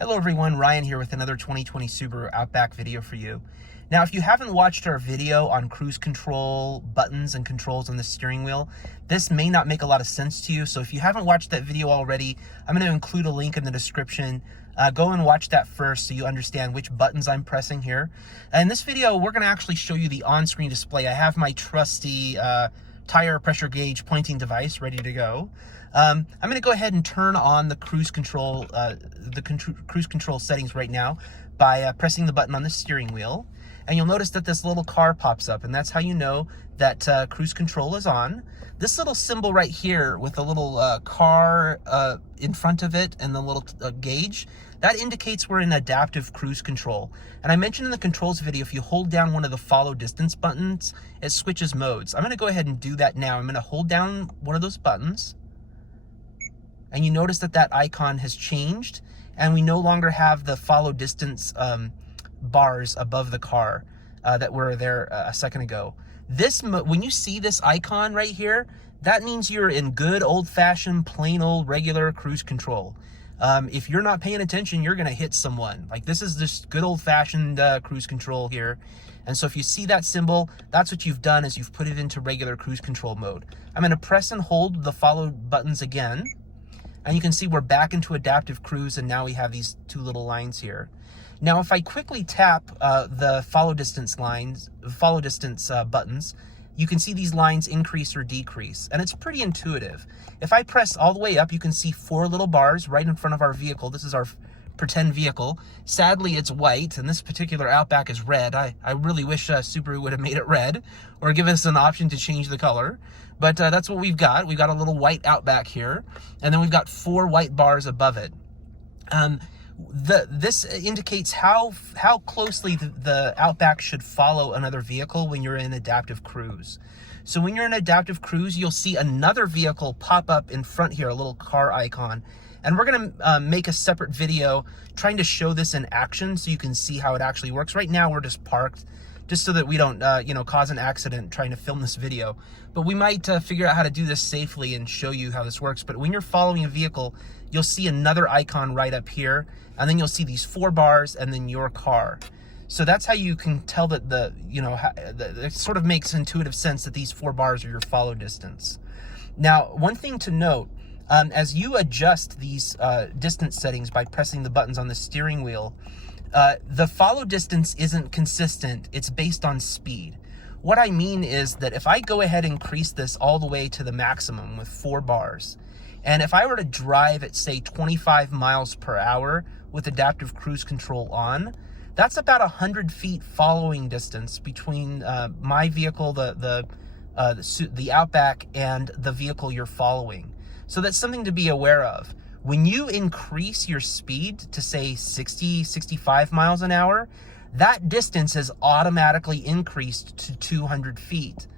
Hello everyone, Ryan here with another 2020 Subaru Outback video for you. Now, if you haven't watched our video on cruise control, buttons and controls on the steering wheel, this may not make a lot of sense to you. So if you haven't watched that video already, I'm going to include a link in the description. Go and watch that first so you understand which buttons I'm pressing here. In this video, we're going to actually show you the on-screen display. I have my trusty tire pressure gauge pointing device ready to go. I'm going to go ahead and turn on the cruise control settings right now by pressing the button on the steering wheel, and you'll notice that this little car pops up, and that's how you know that cruise control is on. This little symbol right here with the little car in front of it and the little gauge, that indicates we're in adaptive cruise control. And I mentioned in the controls video, if you hold down one of the follow distance buttons, it switches modes. I'm going to go ahead and do that now. I'm going to hold down one of those buttons, and you notice that that icon has changed, and we no longer have the follow distance bars above the car that were there a second ago. When you see this icon right here, that means you're in good old-fashioned, plain old regular cruise control. If you're not paying attention, you're gonna hit someone. Like, this is just good old-fashioned cruise control here. And so if you see that symbol, that's what you've done, is you've put it into regular cruise control mode. I'm gonna press and hold the follow buttons again, and you can see we're back into adaptive cruise, and now we have these two little lines here. Now, if I quickly tap the follow distance buttons, you can see these lines increase or decrease, and it's pretty intuitive. If I press all the way up, you can see 4 little bars right in front of our vehicle. This is our pretend vehicle. Sadly, it's white, and this particular Outback is red. I really wish Subaru would have made it red, or given us an option to change the color. But that's what we've got. We've got a little white Outback here, and then we've got 4 white bars above it. This indicates how closely the Outback should follow another vehicle when you're in adaptive cruise. So when you're in adaptive cruise, you'll see another vehicle pop up in front here, a little car icon. And we're going to make a separate video trying to show this in action so you can see how it actually works. Right now, we're just parked, just so that we don't cause an accident trying to film this video. But we might figure out how to do this safely and show you how this works. But when you're following a vehicle, you'll see another icon right up here, and then you'll see these 4 bars and then your car. So that's how you can tell that it sort of makes intuitive sense that these 4 bars are your follow distance. Now, one thing to note, as you adjust these distance settings by pressing the buttons on the steering wheel, the follow distance isn't consistent. It's based on speed. What I mean is that if I go ahead and increase this all the way to the maximum with 4 bars, and if I were to drive at, say, 25 miles per hour with adaptive cruise control on, that's about 100 feet following distance between my vehicle, the Outback, and the vehicle you're following. So that's something to be aware of. When you increase your speed to, say, 60, 65 miles an hour, that distance is automatically increased to 200 feet.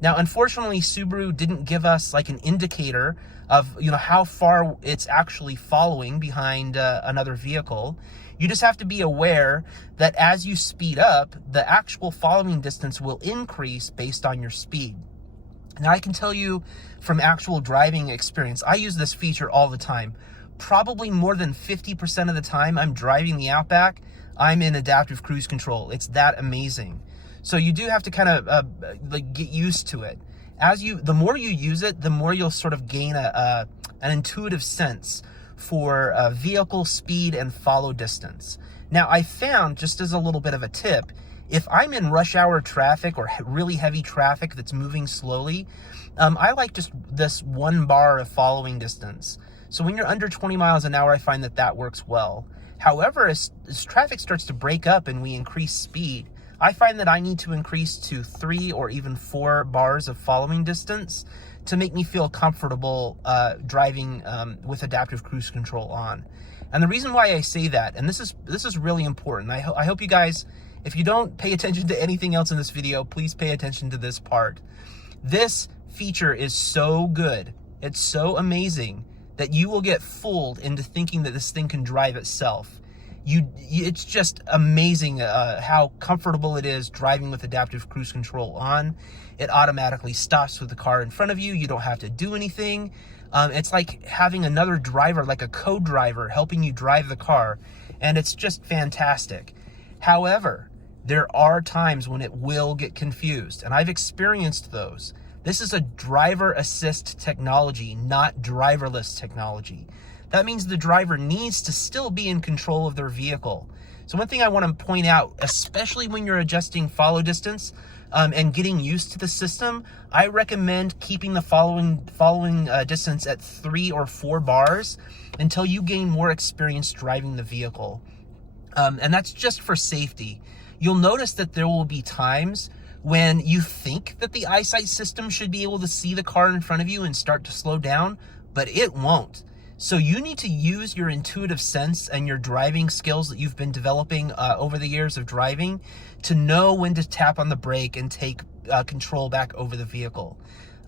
Now, unfortunately, Subaru didn't give us like an indicator of how far it's actually following behind another vehicle. You just have to be aware that as you speed up, the actual following distance will increase based on your speed. Now, I can tell you from actual driving experience, I use this feature all the time. Probably more than 50% of the time I'm driving the Outback, I'm in adaptive cruise control. It's that amazing. So you do have to kind of get used to it. The more you use it, the more you'll sort of gain an intuitive sense for vehicle speed and follow distance. Now, I found, just as a little bit of a tip, if I'm in rush hour traffic or really heavy traffic that's moving slowly, I like just this 1 bar of following distance. So when you're under 20 miles an hour, I find that works well. However, as traffic starts to break up and we increase speed, I find that I need to increase to 3 or even 4 bars of following distance to make me feel comfortable driving with adaptive cruise control on. And the reason why I say that, and this is really important, I hope you guys, if you don't pay attention to anything else in this video, please pay attention to this part. This feature is so good, it's so amazing, that you will get fooled into thinking that this thing can drive itself. It's just amazing how comfortable it is driving with adaptive cruise control on. It automatically stops with the car in front of you. You don't have to do anything. It's like having another driver, like a co-driver, helping you drive the car, and it's just fantastic. However, there are times when it will get confused, and I've experienced those. This is a driver assist technology, not driverless technology. That means the driver needs to still be in control of their vehicle. So one thing I want to point out, especially when you're adjusting follow distance and getting used to the system, I recommend keeping the following distance at 3 or 4 bars until you gain more experience driving the vehicle. And that's just for safety. You'll notice that there will be times when you think that the eyesight system should be able to see the car in front of you and start to slow down, but it won't. So you need to use your intuitive sense and your driving skills that you've been developing over the years of driving to know when to tap on the brake and take control back over the vehicle.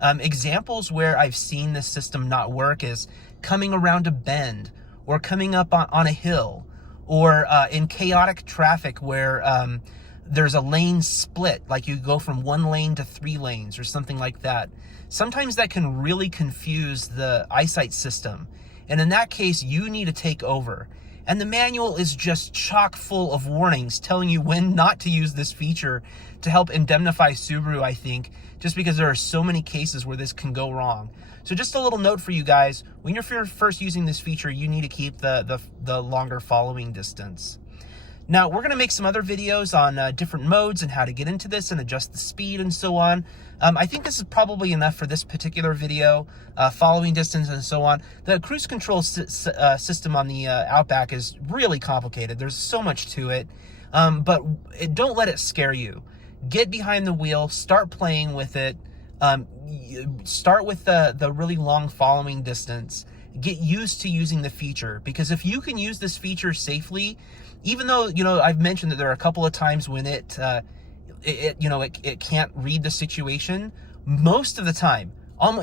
Examples where I've seen this system not work is coming around a bend, or coming up on a hill, or in chaotic traffic where there's a lane split, like you go from 1 lane to 3 lanes or something like that. Sometimes that can really confuse the eyesight system. And in that case, you need to take over. And the manual is just chock full of warnings telling you when not to use this feature to help indemnify Subaru, I think, just because there are so many cases where this can go wrong. So just a little note for you guys, when you're first using this feature, you need to keep the longer following distance. Now, we're going to make some other videos on different modes and how to get into this and adjust the speed and so on. I think this is probably enough for this particular video, following distance and so on. The cruise control system on the Outback is really complicated. There's so much to it, but don't let it scare you. Get behind the wheel, start playing with it. Start with the really long following distance. Get used to using the feature, because if you can use this feature safely, even though, I've mentioned that there are a couple of times when it can't read the situation, most of the time,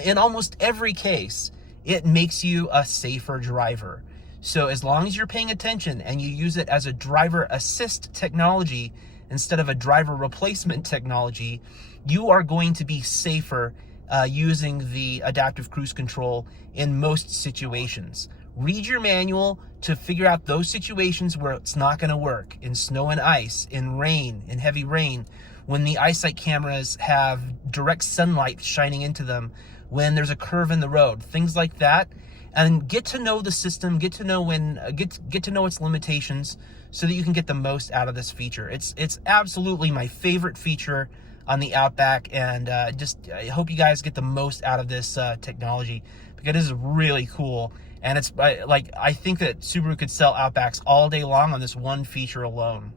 in almost every case, it makes you a safer driver. So as long as you're paying attention and you use it as a driver assist technology instead of a driver replacement technology, you are going to be safer using the adaptive cruise control in most situations. Read your manual to figure out those situations where it's not going to work, in snow and ice, in rain, in heavy rain, when the eyesight cameras have direct sunlight shining into them, when there's a curve in the road, things like that. And get to know the system, get to know get to know its limitations, so that you can get the most out of this feature. It's absolutely my favorite feature on the Outback, and I hope you guys get the most out of this technology, because it is really cool. And it's I think that Subaru could sell Outbacks all day long on this one feature alone.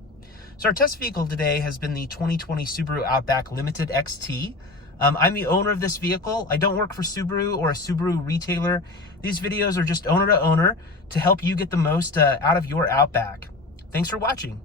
So our test vehicle today has been the 2020 Subaru Outback Limited XT. I'm the owner of this vehicle. I don't work for Subaru or a Subaru retailer. These videos are just owner to owner to help you get the most out of your Outback. Thanks for watching.